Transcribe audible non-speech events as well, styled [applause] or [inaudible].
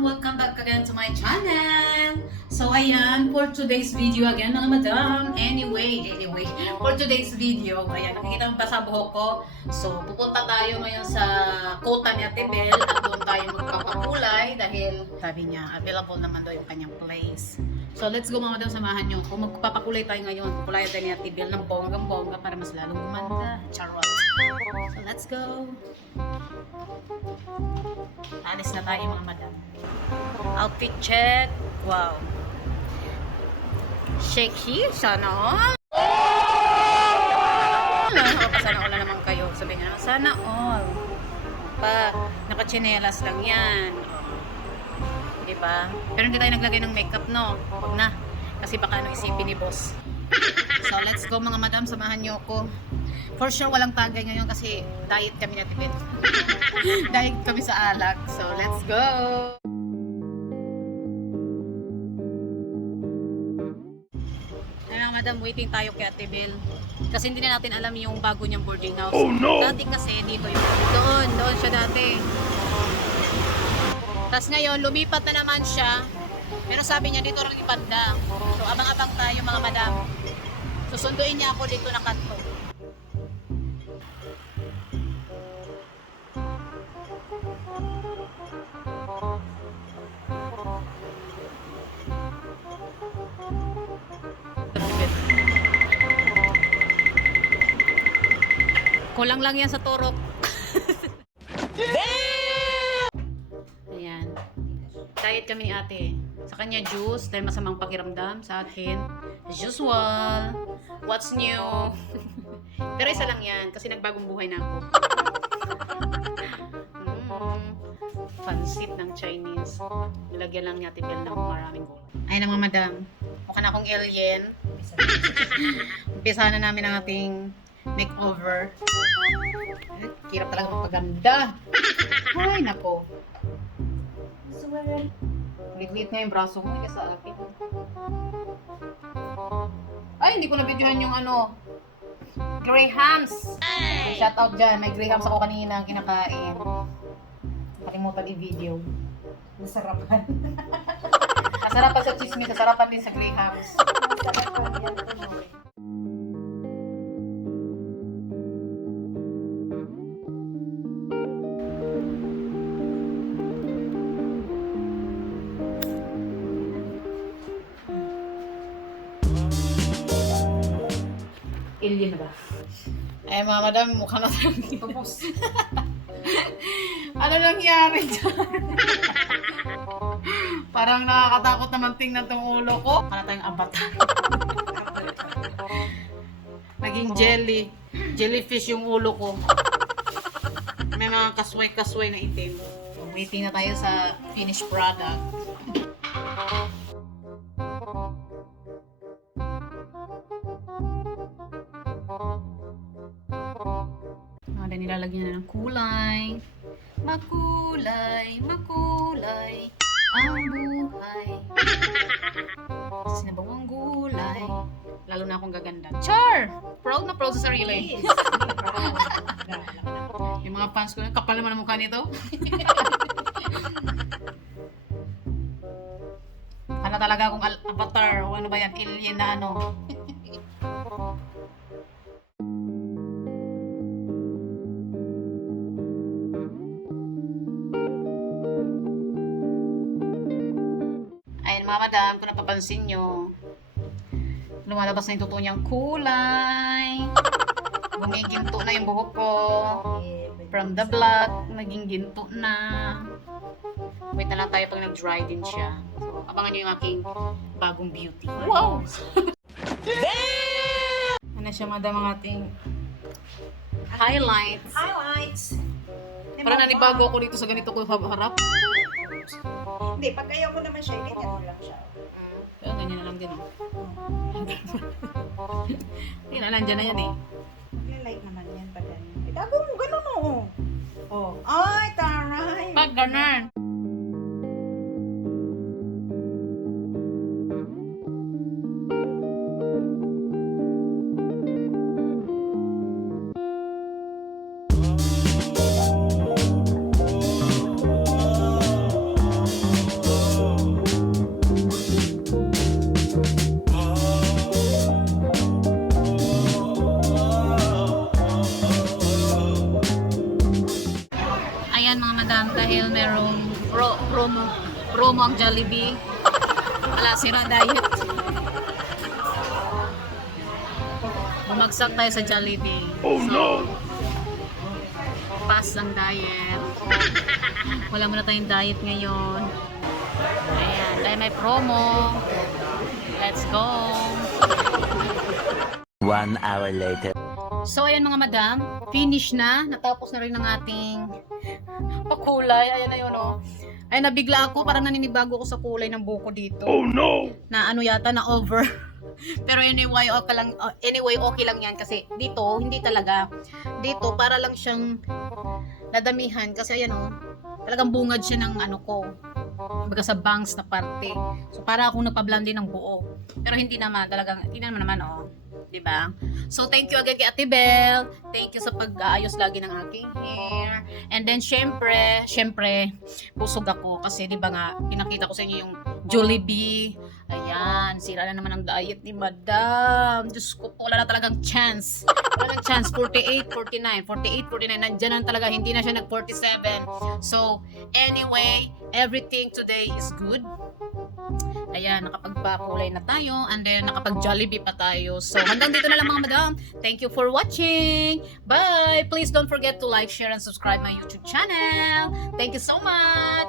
Everyone! Welcome back again to my channel! So ayan, for today's video again mga madam. Anyway, anyway, for today's video, ayan, nakikita mo ba sa buhok ko? So, pupunta tayo ngayon sa kota ni Ate Bel at doon tayo magpapakulay dahil sabi niya, available naman daw yung kanyang place. So, let's go mga madam, samahan niyo. Kung magpapakulay tayo ngayon, kukulayan tayo ni Ate Bel ng bonggang-bongga para mas lalong gumanda. Charot! So, let's go! Alis na tayo mga madam. Outfit check. Wow. Shaky. Sana all. Nakakapasana all na naman kayo. Sabihin naman, sana all. Pa, nakachinelas lang yan. Diba? Pero hindi tayo naglagay ng makeup, no? Huwag na. Kasi baka ano isipin ni boss. So, let's go mga madam. Samahan niyo ako. For sure, walang tagay ngayon kasi diet kami na tipid. [laughs] diet kami sa alak. So, let's go! Ayun, madam, waiting tayo kay Ate Bel. Kasi hindi na natin alam yung bago niyang boarding house. Oh, no! Dati kasi dito yung... Doon, doon siya dati. Tapos ngayon, lumipat na naman siya. Pero sabi niya, dito rin ipanda. So, abang-abang tayo mga madam. Susunduin niya ako dito na kanto. Kulang lang yan sa turok. [laughs] Ayan. Diet kami ni ate. Sa kanya juice dahil masamang pakiramdam. Sa akin, as usual. What's new? [laughs] Pero isa lang yan kasi nagbagong buhay na ako. [laughs] mm, pansit ng Chinese. Nilagyan lang niya tipil ng maraming gulay. Ayun na mga madam. Mukha na akong alien. [laughs] Umpisa na namin ang ating makeover. Eh, Hirap talaga magpaganda. Ay, nako. Lit-lit nga yung braso ka sa akin. Ay, hindi ko na-videohan yung ano, Grahams. Shout out dyan, may Grahams ako kanina kinakain. Kalimutan i-video. Nasarapan. [laughs] Masarapan sa chismis, masarapan din sa Grahams. Nasarapan yan. Ba? Ay, mga madam, mukha na tayo. Tubos. [laughs] ano nangyari dyan? [laughs] Parang nakakatakot naman tingnan tong ulo ko. Para tayong avatar. [laughs] Naging jelly. Jellyfish yung ulo ko. May mga kasway-kasway na itim. Waiting na tayo sa finished product. Nilalagyan na ng kulay. Makulay, makulay, ang buhay. Sinabawang gulay. Lalo na akong gaganda. Char! Proud na proud sa sarili. Yes. [laughs] Yung mga fans ko, kapal naman ang mukha nito. [laughs] ano talaga akong avatar o ano ba yan, alien na ano. [laughs] madam, kung napapansin nyo, lumalabas na yung totoo niyang kulay. [laughs] Gumiginto na yung buhok ko. From the black, naging ginto na. Wait na lang tayo pag nag-dry din siya. So, abangan nyo yung aking bagong beauty. Wow! [laughs] ano siya, madam, ang ating highlights. Highlights. Parang nanibago ako dito sa ganito ko harap. Hindi, pag ayaw mo naman siya, ganyan mo lang siya. Pero ganyan na lang din. Oh. Hindi na, nandyan na yan eh. Like naman yan pag ganyan. Itago mo, ganun o. Oh. Ay, taray. Pag ganun. Promo, ang Jollibee. [laughs] Wala, sira diet. Bumagsak tayo sa Jollibee. Oh no! Pass ang diet. Wala muna tayong diet ngayon. Ayan, dahil may promo. Let's go! One hour later. So, ayan mga madam, finish na. Natapos na rin ang ating pakulay. Ayan na yun, oh. Ay, nabigla ako. Parang naninibago ako sa kulay ng buko dito. Oh, no! Na ano yata, na over. [laughs] Pero anyway, okay lang, uh, anyway, okay lang yan. Kasi dito, hindi talaga. Dito, para lang siyang nadamihan. Kasi ayan, oh. Talagang bungad siya ng ano ko. Baga sa bangs na parte. So, para akong nagpa-blondie ng buo. Pero hindi naman, talagang, tingnan mo naman, oh. 'Di ba? So thank you again kay Ate Bel. Thank you sa pag-aayos lagi ng aking hair. And then syempre, syempre busog ako kasi 'di ba nga pinakita ko sa inyo yung Jollibee. Ayan, sira na naman ang diet ni Madam. Diyos ko po, wala na talagang chance. Wala na chance. 48, 49. 48, 49. Nandyan na talaga. Hindi na siya nag-47. So, anyway, everything today is good. Ayan, nakapagpakulay na tayo and then nakapag-Jollibee pa tayo. So, hanggang dito na lang mga madam. Thank you for watching. Bye! Please don't forget to like, share, and subscribe my YouTube channel. Thank you so much!